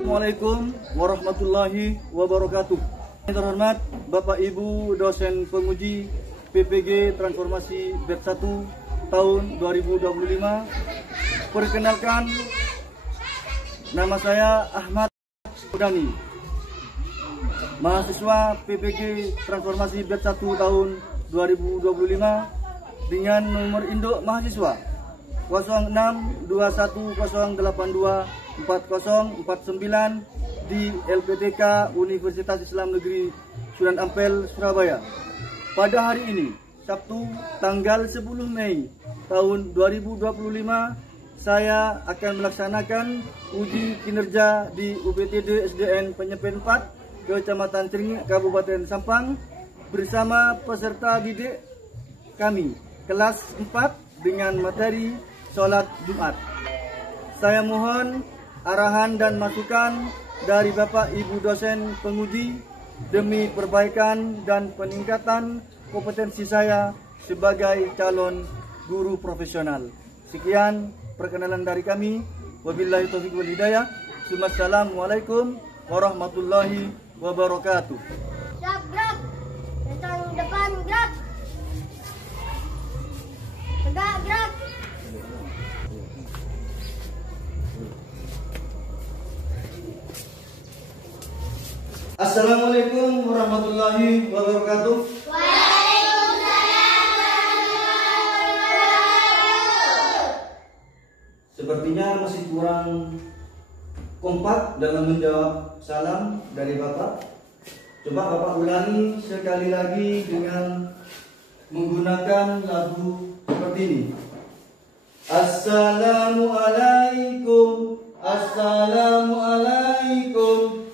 Assalamualaikum warahmatullahi wabarakatuh. Yang terhormat Bapak Ibu dosen penguji PPG Transformasi Batch 1 tahun 2025. Perkenalkan, nama saya Ahmad Udani, mahasiswa PPG Transformasi Batch 1 tahun 2025 dengan nomor induk mahasiswa 062108240409 di LPTK Universitas Islam Negeri Sunan Ampel, Surabaya. Pada hari ini, Sabtu tanggal 10 Mei tahun 2025, saya akan melaksanakan uji kinerja di UPTD SDN Penyepen 4, Kecamatan Cringik, Kabupaten Sampang, bersama peserta didik kami, kelas 4 dengan materi Sholat Jumat. Saya mohon arahan dan masukan dari Bapak Ibu dosen penguji demi perbaikan dan peningkatan kompetensi saya sebagai calon guru profesional. Sekian perkenalan dari kami. Wabillahi taufiq wal hidayah. Wassalamualaikum warahmatullahi wabarakatuh. Siap, gerak. Tentang depan, gerak. Tegak, gerak. Assalamualaikum warahmatullahi wabarakatuh. Waalaikumsalam warahmatullahi wabarakatuh. Sepertinya masih kurang kompak dalam menjawab salam dari Bapak. Coba Bapak ulangi sekali lagi dengan menggunakan lagu seperti ini. Assalamualaikum, assalamualaikum.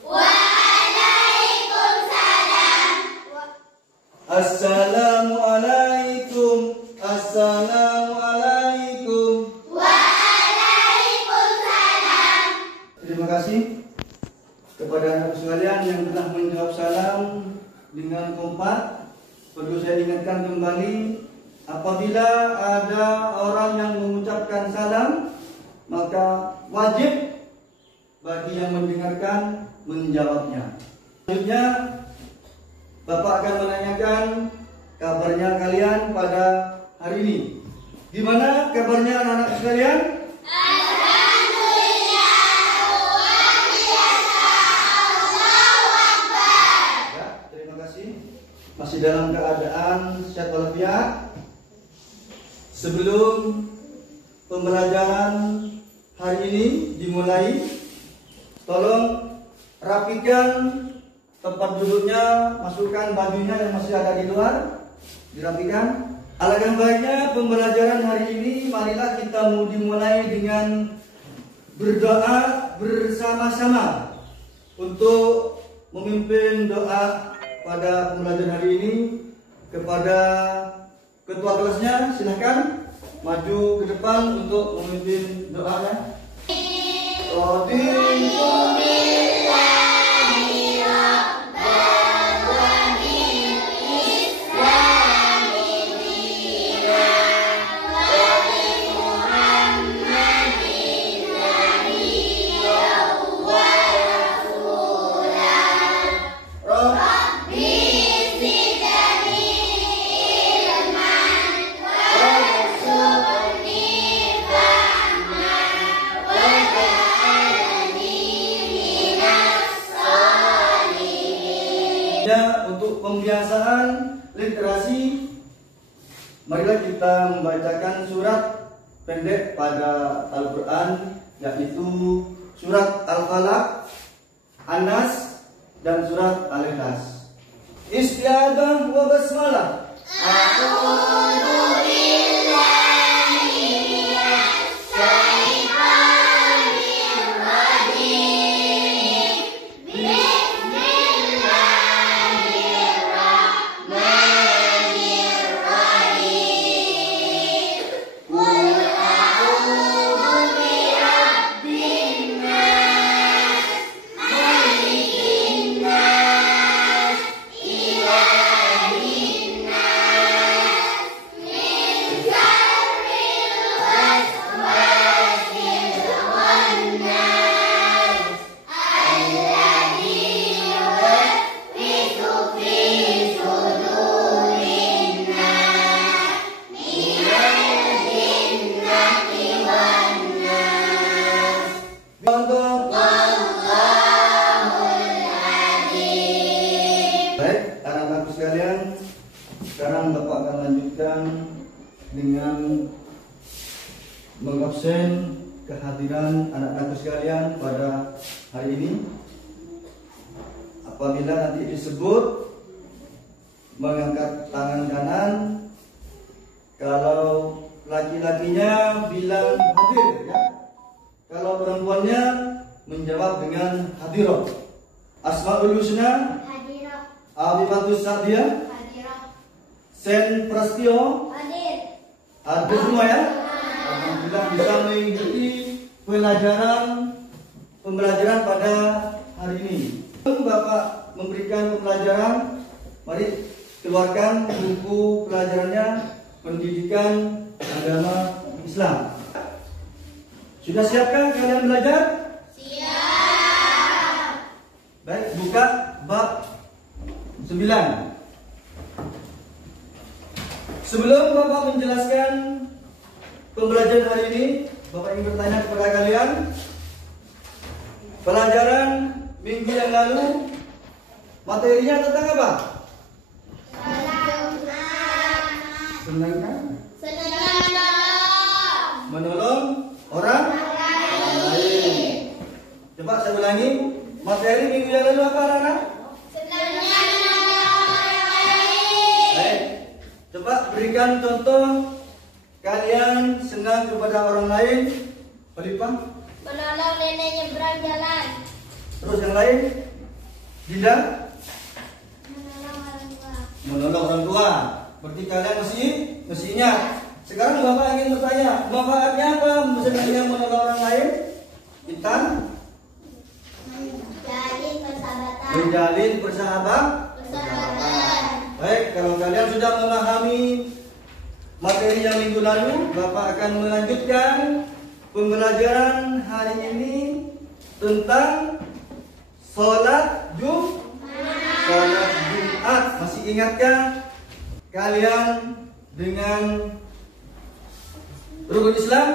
Assalamualaikum, assalamualaikum. Waalaikumsalam. Terima kasih kepada anak sekalian yang telah menjawab salam dengan kompak. Perlu saya ingatkan kembali, apabila ada orang yang mengucapkan salam, maka wajib bagi yang mendengarkan menjawabnya. Selanjutnya, Bapak akan menanyakan kabarnya kalian pada hari ini. Gimana kabarnya anak-anak sekalian? Alhamdulillah, luar biasa. Allahu Akbar. Ya, terima kasih. Masih dalam keadaan sehat walafiat. Sebelum pembelajaran hari ini dimulai, tolong rapikan tempat duduknya, masukkan bajunya yang masih ada di luar, dirapikan. Alangkah baiknya pembelajaran hari ini, marilah kita dimulai dengan berdoa bersama-sama untuk memimpin doa pada pembelajaran hari ini. Kepada ketua kelasnya, silahkan maju ke depan untuk memimpin doanya. Untuk pembiasaan literasi, marilah kita membacakan surat pendek pada Al-Quran, yaitu surat Al-Falaq, An-Nas, dan surat Al-Ikhlas. Istiadah wa basmalah. Ilahin nas, mengabsen kehadiran anak-anakku sekalian pada hari ini. Apabila nanti disebut, mengangkat tangan kanan. Kalau laki-lakinya bilang hadir, ya. Kalau perempuannya menjawab dengan hadirat. Asmaul Husna, Hadirah. Abifatus Sa'diyah, Hadirah. Sen Prastio, Hadir. ada semua ya. Alhamdulillah bisa mengikuti pembelajaran pada hari ini. Bapak memberikan pembelajaran, mari keluarkan buku pelajarannya Pendidikan Agama Islam. Sudah siapkah kalian belajar? Siap. Baik, buka bab 9. Sebelum Bapak menjelaskan pembelajaran hari ini, Bapak ingin bertanya kepada kalian. Pelajaran minggu yang lalu materinya tentang apa? Senang kan? Menolong orang lain. Coba saya ulangi. Materi minggu yang lalu apa, anak-anak? Baik. Coba berikan contoh kalian senang kepada orang lain. Palipah. Menolong nenek nyebrang jalan. Terus yang lain? Dinda? Menolong orang tua. Menolong orang tua. Berarti kalian mesti ingat. Sekarang Bapak ingin bertanya, manfaatnya apa sebenarnya menolong orang lain? Intan? Menjalin persahabatan. Menjalin persahabatan. Baik, kalau kalian sudah memahami materi yang minggu lalu, Bapak akan melanjutkan pembelajaran hari ini tentang sholat Jumat. Masih ingatkah kalian dengan rukun Islam?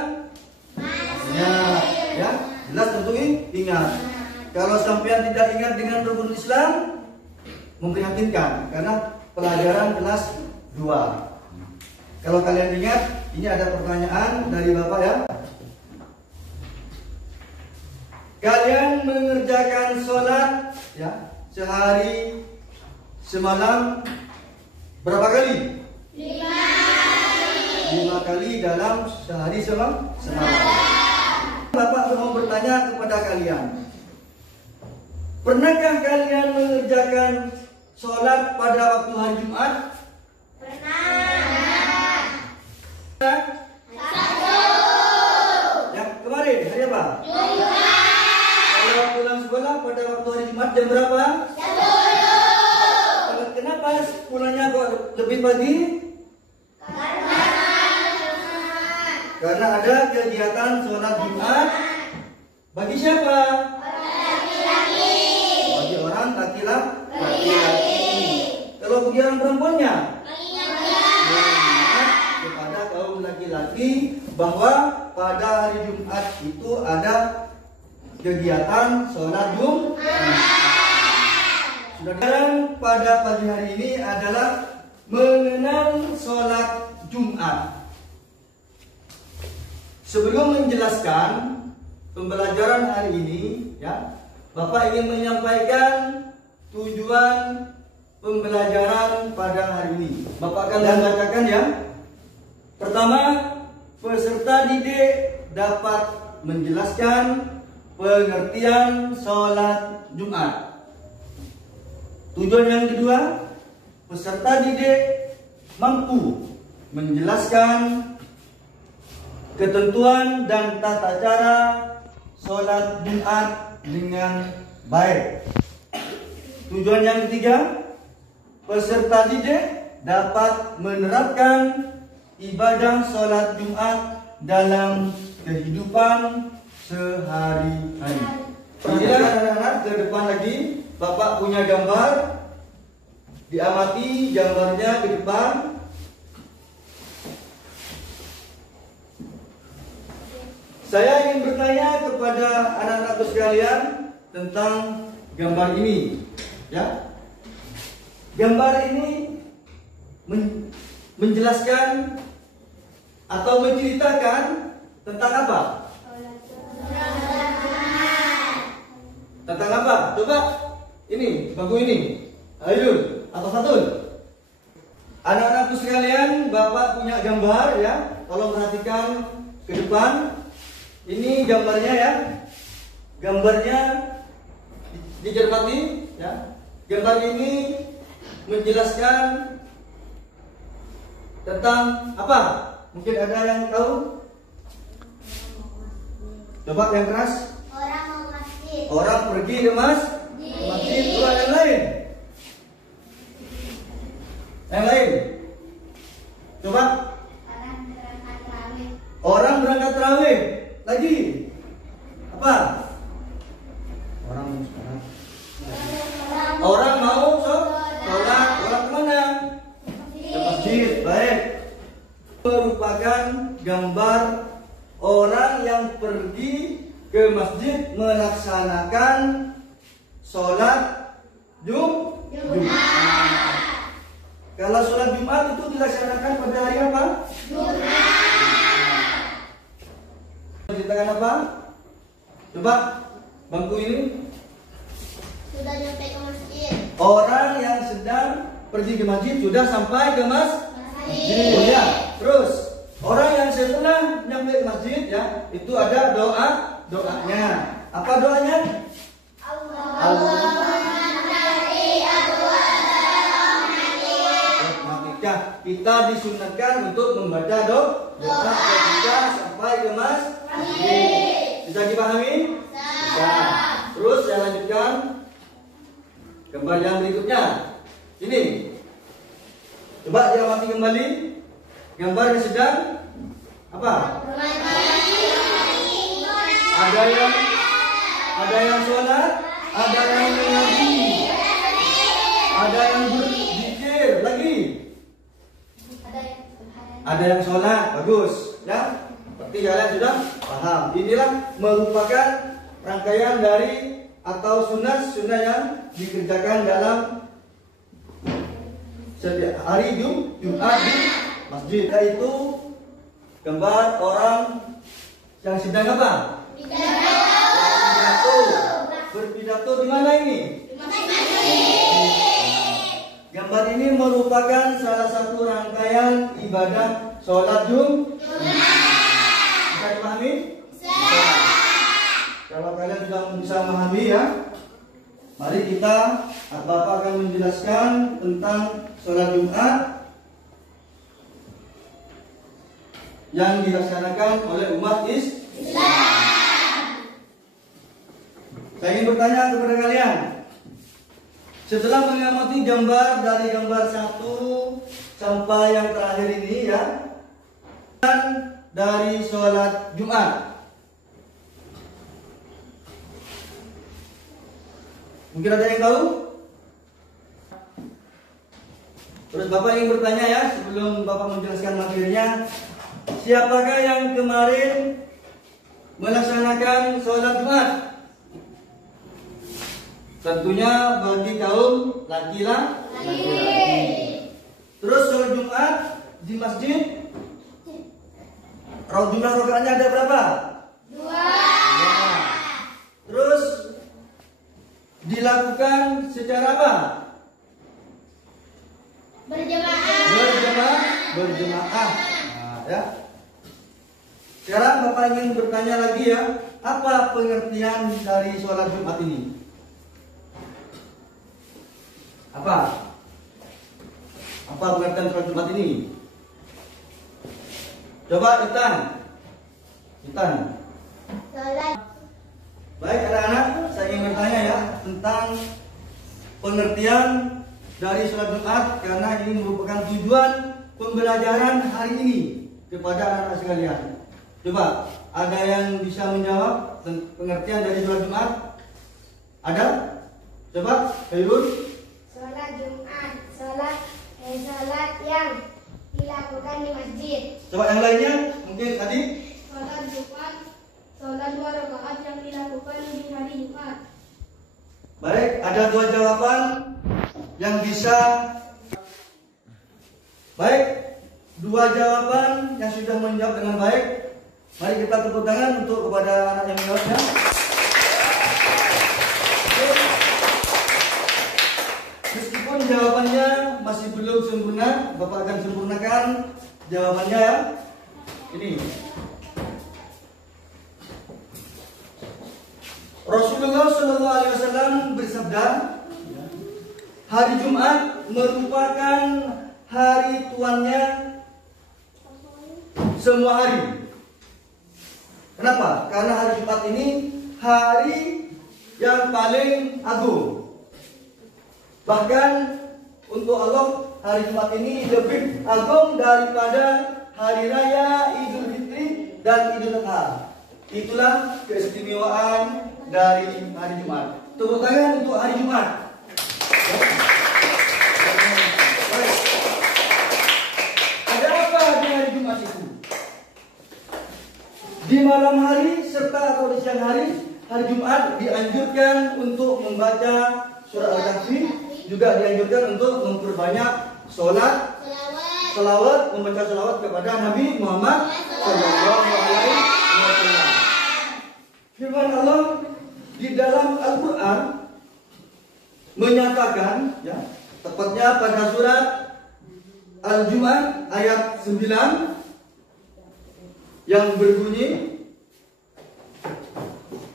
Ya, jelas tentu ingat. Kalau sampean tidak ingat dengan rukun Islam, memprihatinkan karena pelajaran kelas 2. Kalau kalian ingat, ini ada pertanyaan dari Bapak ya. Kalian mengerjakan sholat ya sehari semalam berapa kali? 5 kali dalam sehari semalam. Bapak mau bertanya kepada kalian, pernahkah kalian mengerjakan sholat pada waktu hari Jumat? Pernah. Yang kemarin hari apa? Kalau pulang sekolah pada waktu hari Jumat jam berapa? Kenapa pulangnya kok lebih pagi? Karena ada kegiatan sholat Jumat. Bagi siapa? Bagi orang laki-laki. Kalau bagi orang perempuannya? Mengingat kepada kaum laki-laki bahwa pada hari Jumat itu ada kegiatan sholat Jumat. Dan pada pagi hari ini adalah mengenal sholat Jumat. Sebelum menjelaskan pembelajaran hari ini, ya, Bapak ingin menyampaikan tujuan pembelajaran pada hari ini. Bapak akan membacakan ya. Pertama, peserta didik dapat menjelaskan pengertian sholat Jumat. Tujuan yang kedua, peserta didik mampu menjelaskan ketentuan dan tata cara sholat Jumat dengan baik. Tujuan yang ketiga, peserta didik dapat menerapkan ibadah sholat Jumat dalam kehidupan sehari-hari. Perhatikan anak-anak, ke depan lagi Bapak punya gambar, diamati gambarnya ke depan. Saya ingin bertanya kepada anak-anakku sekalian tentang gambar ini, ya. Gambar ini menjelaskan atau menceritakan Tentang apa? Tentang apa? Coba ini, bangku ini. Ayo, atau satu. Anak-anakku sekalian, Bapak punya gambar ya. Tolong perhatikan ke depan. Ini gambarnya ya. Gambarnya dicermati ya. Gambar ini menjelaskan tentang apa? Mungkin ada yang tahu? Coba yang keras. Orang mau masjid. Orang pergi ke masjid. Dua yang lain. Yang lain. Coba. Orang berangkat terawih. Orang berangkat terawih. Lagi. Apa? Orang mau sholat. Orang kemana? Ke masjid. Baik. Merupakan gambar orang yang pergi ke masjid melaksanakan sholat Jumat. Kalau sholat Jumat itu dilaksanakan pada hari apa? Jumat. Ceritakan apa? Coba bangku ini. Sudah nyampe ke masjid. Orang yang sedang pergi ke masjid sudah sampai ke masjid. Ya. Terus orang yang setelah nyampe ke masjid ya, itu ada doanya. Apa doanya? Kita disunatkan untuk membaca doa ketika sampai ke masjid. Bisa dipahami? Bisa. Terus saya lanjutkan gambar yang berikutnya. Ini. Coba diamati kembali. Gambar yang sedang apa? Ada yang sholat, ada yang mengaji, ada yang berzikir lagi. Ada yang sholat, bagus, ya. Berarti kalian sudah paham. Inilah merupakan rangkaian dari atau sunnah yang dikerjakan dalam setiap hari Jumat di masjid. Yaitu gambar orang yang sedang apa? Berpidato. Berpidato di mana ini? Gambar ini merupakan salah satu rangkaian ibadah sholat Jumat. Bisa dipahami? Bisa. Kalau kalian sudah bisa memahami ya, mari kita, Bapak akan menjelaskan tentang sholat Jumat yang dilaksanakan oleh umat Islam. Saya ingin bertanya kepada kalian. Setelah mengamati gambar dari gambar 1 sampai yang terakhir ini ya, dari sholat Jumat, mungkin ada yang tahu? Terus Bapak ingin bertanya ya, sebelum Bapak menjelaskan materinya, siapakah yang kemarin melaksanakan sholat Jumat? Tentunya bagi kaum laki-laki. Terus sholat Jumat di masjid, jumlah rakaatnya ada berapa? 2. Terus dilakukan secara apa? Berjemaah. Nah, ya. Sekarang Bapak ingin bertanya lagi ya, apa pengertian dari sholat Jumat ini? Apa pengertian sholat Jumat ini? Coba Intan. Baik anak-anak, saya ingin bertanya ya tentang pengertian dari sholat Jumat, karena ini merupakan tujuan pembelajaran hari ini kepada anak-anak sekalian. Coba, ada yang bisa menjawab pengertian dari sholat Jumat? Ada? Coba, Khairul. Sholat Jumat, sholat yang dilakukan di masjid. Coba yang lainnya, mungkin tadi. Sholat Jumat, sholat 2 rakaat yang dilakukan di hari Jumat. Baik, ada 2 jawaban yang bisa. Baik, 2 jawaban yang sudah menjawab dengan baik. Mari kita tepuk tangan untuk kepada anak yang menjawabnya. Meskipun jawabannya masih belum sempurna, Bapak akan sempurnakan jawabannya ya. Ini. Rasulullah Shallallahu Alaihi Wasallam bersabda, hari Jumat merupakan hari tuannya semua hari. Kenapa? Karena hari Jumat ini hari yang paling agung. Bahkan untuk Allah hari Jumat ini lebih agung daripada hari raya Idul Fitri dan Idul Adha. Itulah keistimewaan dari hari Jumat. Tepuk tangan untuk hari Jumat. Ada apa di hari Jumat itu? Di malam hari serta atau di siang hari Jumat dianjurkan untuk membaca surah Al-Kahfi, juga dianjurkan untuk memperbanyak selawat, membaca selawat kepada Nabi Muhammad Sallallahu Alaihi Wasallam. Firman Allah di dalam Al-Quran menyatakan, ya, tepatnya pada surat Al-Jumu'ah ayat 9 yang berbunyi,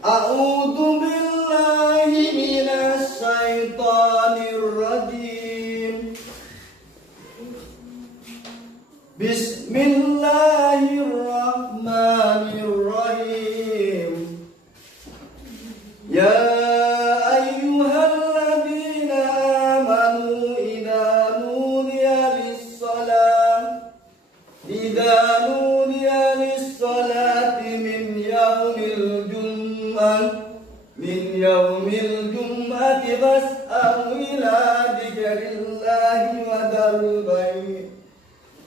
A'udzu billahi minas syaitonir rajim. Bismillahirrahmanirrahim. Ya ayyuhalladzina amanu idza nudiya lis-salati min yaumil jum'ati fas'au ila dzikrillahi wa dzarul bai'.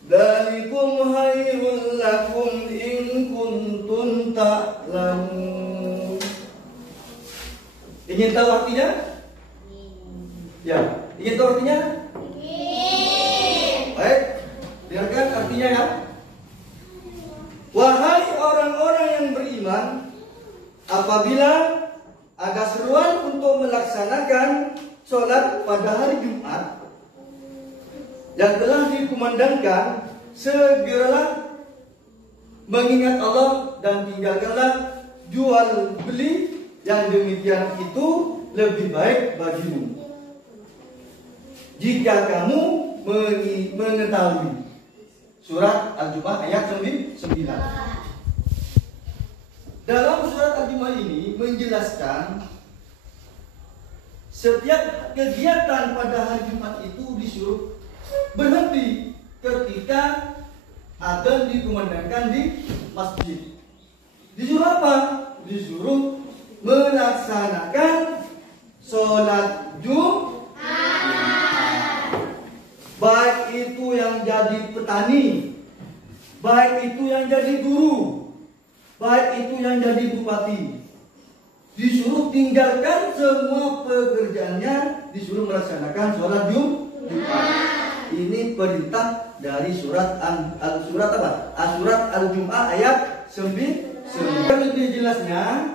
Dzalikum khairul lakum in kuntum ta'lamun. Ingin tahu artinya? Ya, ingin tahu artinya? Baik, dengarkan artinya ya. Wahai orang-orang yang beriman, apabila ada seruan untuk melaksanakan sholat pada hari Jumat yang telah dikumandangkan, segeralah mengingat Allah dan tinggalkanlah jual beli, yang demikian itu lebih baik bagimu jika kamu mengetahui. Surat Al-Jumu'ah ayat 9. Dalam surat Al-Jumu'ah ini menjelaskan setiap kegiatan pada hari Jumat itu disuruh berhenti ketika adzan dikumandangkan di masjid. Disuruh apa? Disuruh melaksanakan sholat Jumat. Baik itu yang jadi petani, baik itu yang jadi guru, baik itu yang jadi bupati, disuruh tinggalkan semua pekerjaannya, disuruh melaksanakan sholat Jumat. Ini perintah dari surat Al-Jumu'ah ayat 9. Lebih jelasnya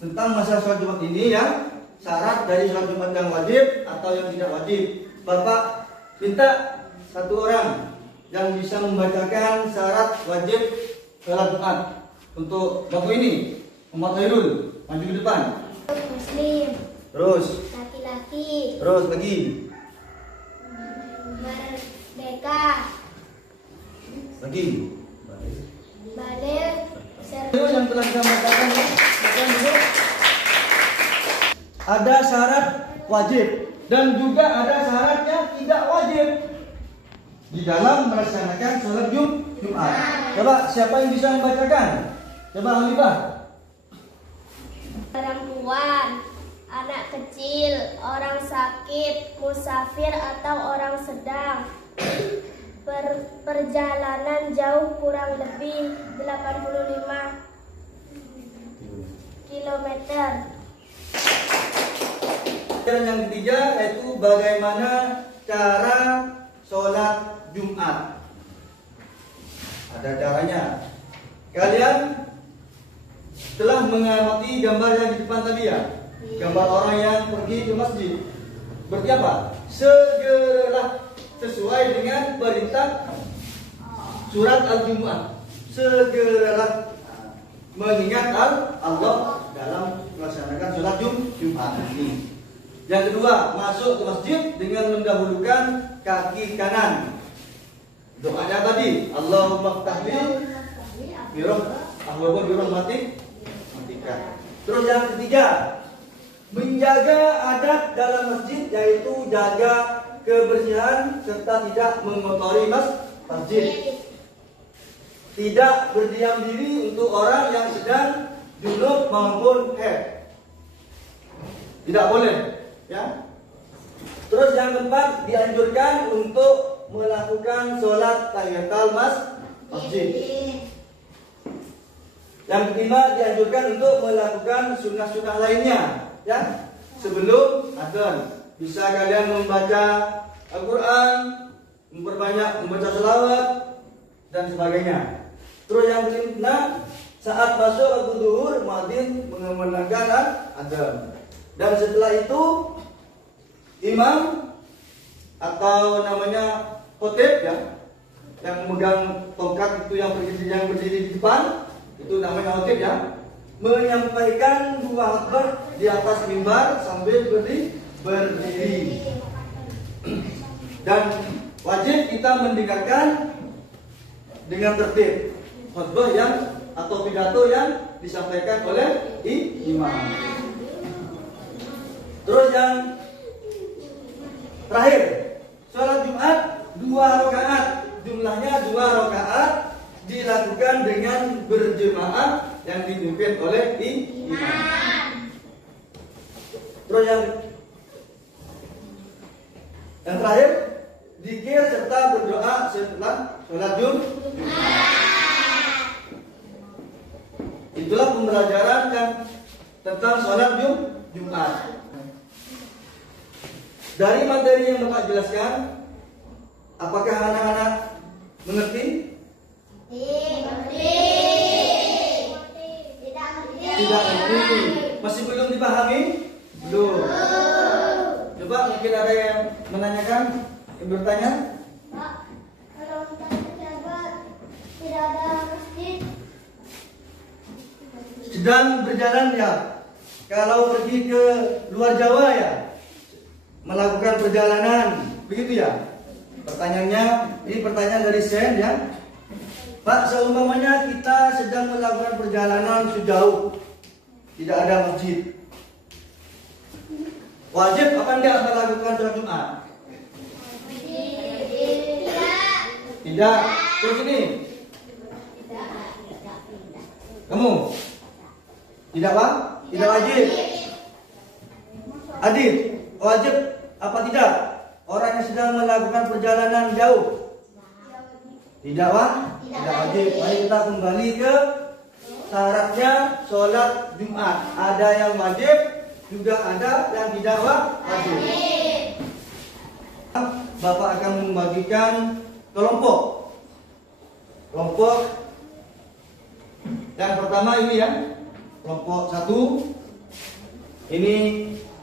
tentang masalah sholat Jumat ini ya, syarat dari sholat Jumat yang wajib atau yang tidak wajib. Bapak minta satu orang yang bisa membacakan syarat wajib sholat Jumat untuk Bapak ini, Muhammad Khairul, maju ke depan. Muslim. Terus. Laki-laki. Terus lagi. Merdeka. Lagi. Balik. Yang telah kita bacakan dulu. Ada syarat wajib dan juga ada syarat yang tidak wajib di dalam melaksanakan sholat Jumat. Coba siapa yang bisa membacakan? Coba Alifah. Perempuan, anak kecil, orang sakit, musafir atau orang sedang. Perjalanan jauh kurang lebih 85 kilometer. Dan yang ketiga yaitu bagaimana cara sholat Jumat. Ada caranya. Kalian telah mengamati gambar yang di depan tadi ya, gambar orang yang pergi ke masjid. Berarti apa? Segeralah, sesuai dengan perintah surat Al-Jumu'ah. Segeralah mengingat Allah dalam melaksanakan sholat Jumat ini. Yang kedua, masuk ke masjid dengan mendahulukan kaki kanan. Doanya tadi, Allahumma ftahli birahmatik. Terus yang ketiga, menjaga adab dalam masjid, yaitu jaga kebersihan serta tidak mengotori masjid. Tidak berdiam diri untuk orang yang sedang junub maupun haid. Tidak boleh, ya. Terus yang keempat, dianjurkan untuk melakukan sholat tahiyatul masjid. Yang kelima, dianjurkan untuk melakukan sunnah-sunnah lainnya, ya, sebelum adzan. Bisa kalian membaca Al-Quran, memperbanyak membaca selawat dan sebagainya. Terus yang kelima, saat masuk waktu zuhur, muadzin mengumandangkan adzan. Dan setelah itu imam atau namanya khotib, ya, yang memegang tongkat itu, yang berdiri di depan, itu namanya khotib, ya, menyampaikan 2 khutbah di atas mimbar sambil berdiri. Dan wajib kita mendengarkan dengan tertib khutbah yang atau pidato yang disampaikan oleh imam. Terus yang terakhir, sholat Jumat 2 rakaat, jumlahnya 2 rakaat, dilakukan dengan berjemaah yang dipimpin oleh imam. Terus yang terakhir, zikir serta berdoa setelah sholat Jumat. Itulah pembelajaran tentang sholat Jumat. Dari materi yang Bapak jelaskan, apakah anak-anak mengerti? Tidak mengerti. Masih belum dipahami? Belum. Coba mungkin ada yang menanyakan, yang bertanya? Pak, kalau kita pejabat tidak ada masjid, Sedang berjalan, ya. Kalau pergi ke luar Jawa, ya, melakukan perjalanan, begitu ya? Pertanyaannya, ini pertanyaan dari Sen, ya. Pak, seumpamanya kita sedang melakukan perjalanan sejauh, tidak ada masjid, wajib apa enggak melakukan sholat Jumat? Tidak. Terus ini, kamu tidak, Pak? Tidak wajib. Adit, wajib apa tidak? Orang yang sedang melakukan perjalanan jauh, tidak, Pak? Tidak wajib. Mari kita kembali ke syaratnya sholat Jumat. Ada yang wajib, juga ada yang tidak wajib. Bapak akan membagikan kelompok. Yang pertama ini, ya, kelompok 1. Ini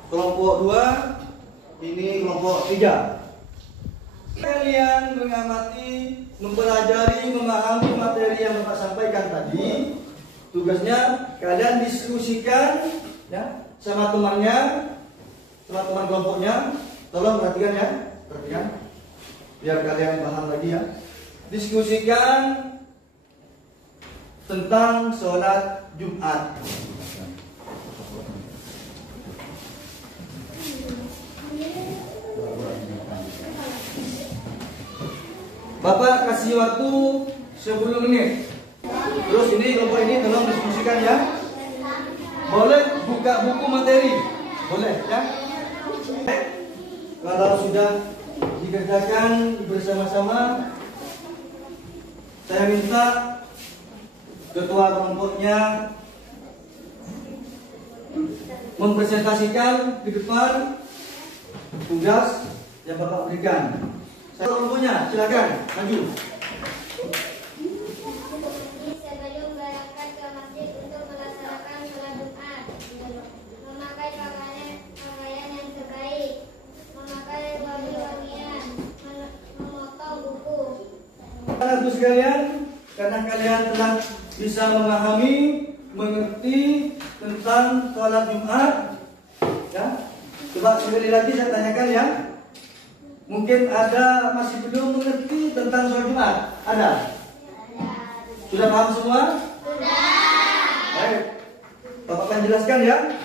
kelompok 2. Ini kelompok 3. Kalian mengamati, mempelajari, memahami materi yang Bapak sampaikan tadi. Tugasnya kalian diskusikan, ya, sama temannya, sama teman kelompoknya. Tolong perhatikan, ya, perhatikan, biar kalian paham lagi, ya. Diskusikan tentang sholat Jumat. Bapak kasih waktu 10 menit. Terus ini kelompok ini tolong diskusikan, ya. Boleh buka buku materi, boleh, ya. Kalau sudah dikerjakan bersama-sama, saya minta ketua kelompoknya mempresentasikan di depan tugas yang Bapak berikan. Saya kelompoknya, silakan maju. sebelum berangkat ke masjid untuk melaksanakan anak-anakku sekalian, karena kalian telah bisa memahami, mengerti tentang sholat Jumat, ya. Coba sekali lagi saya tanyakan ya. Mungkin ada masih belum mengerti tentang sholat Jumat? Ada? Sudah paham semua? Sudah. Baik. Bapak akan jelaskan ya.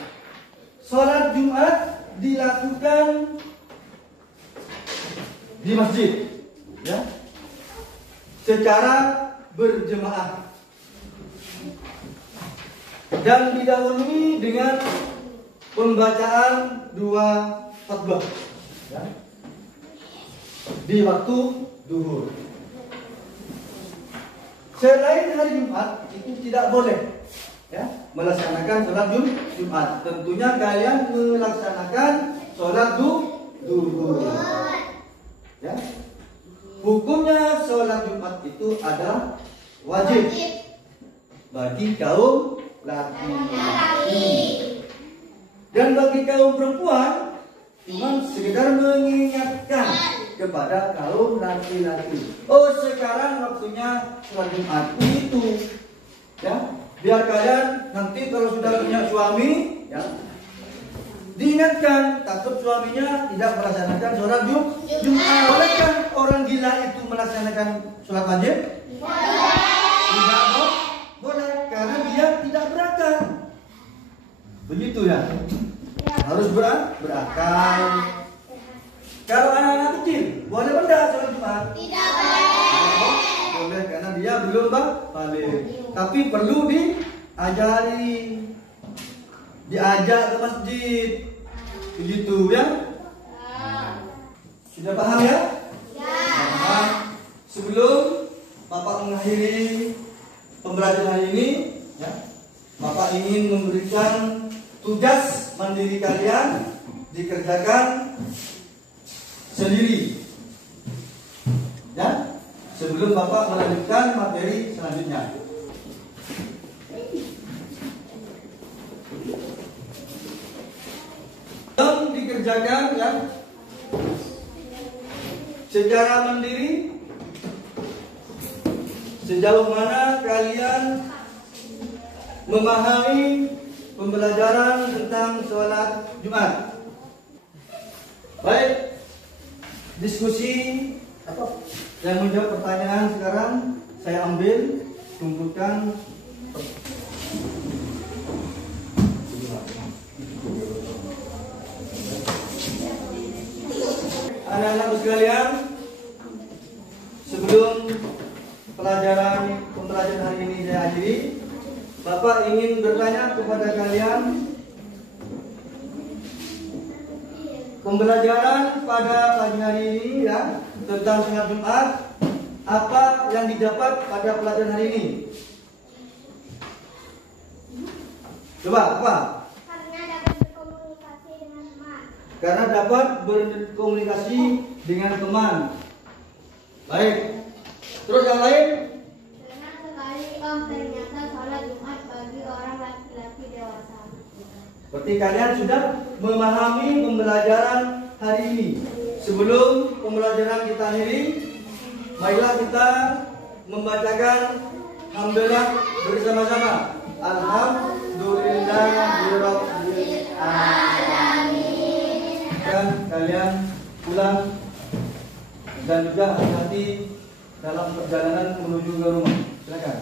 Sholat Jumat dilakukan di masjid, ya, secara berjemaah dan didahului dengan pembacaan 2 khutbah, ya, di waktu duhur. Selain hari Jumat itu tidak boleh, ya, melaksanakan sholat Jumat. Tentunya kalian melaksanakan sholat duhur, ya. Hukumnya sholat Jumat itu adalah wajib bagi kaum laki-laki, dan bagi kaum perempuan cuma sekedar mengingatkan kepada kaum laki-laki. Oh, sekarang waktunya sholat Jumat itu, ya. Biar kalian nanti kalau sudah punya suami, ya, diingatkan takut suaminya tidak melaksanakan sholat Jumat. Bolehkah orang gila itu melaksanakan sholat wajib? Tidak boleh, karena dia tidak berakal. Begitu ya. Harus berakal. Kalau anak-anak kecil boleh tidak sholat Jumat? Tidak boleh, karena dia belum balik. Tapi perlu diajari, diajak ke masjid, begitu ya. Sudah paham ya? Nah, sebelum Bapak mengakhiri pembelajaran hari ini, ya, Bapak ingin memberikan tugas mandiri kalian dikerjakan sendiri, ya, sebelum Bapak melanjutkan materi selanjutnya. Dikerjakan, ya, secara mandiri. Sejauh mana kalian memahami pembelajaran tentang sholat Jumat? Baik, diskusi apa yang menjawab pertanyaan sekarang saya ambil, kumpulkan. Anak-anak sekalian, sebelum pembelajaran hari ini saya akhiri, Bapak ingin bertanya kepada kalian, pembelajaran pada pagi hari ini, ya, tentang sholat Jumat, apa yang didapat pada pelajaran hari ini? Coba apa? Karena dapat berkomunikasi dengan teman. Baik. Terus yang lain? Karena sekali ternyata sholat Jumat bagi orang laki-laki dewasa. Berarti kalian sudah memahami pembelajaran hari ini. Sebelum pembelajaran kita akhiri, marilah kita membacakan hamdalah bersama-sama. Alhamdulillahirabbil alamin. Dan kalian pulang dan juga hati-hati dalam perjalanan menuju ke rumah. Silakan.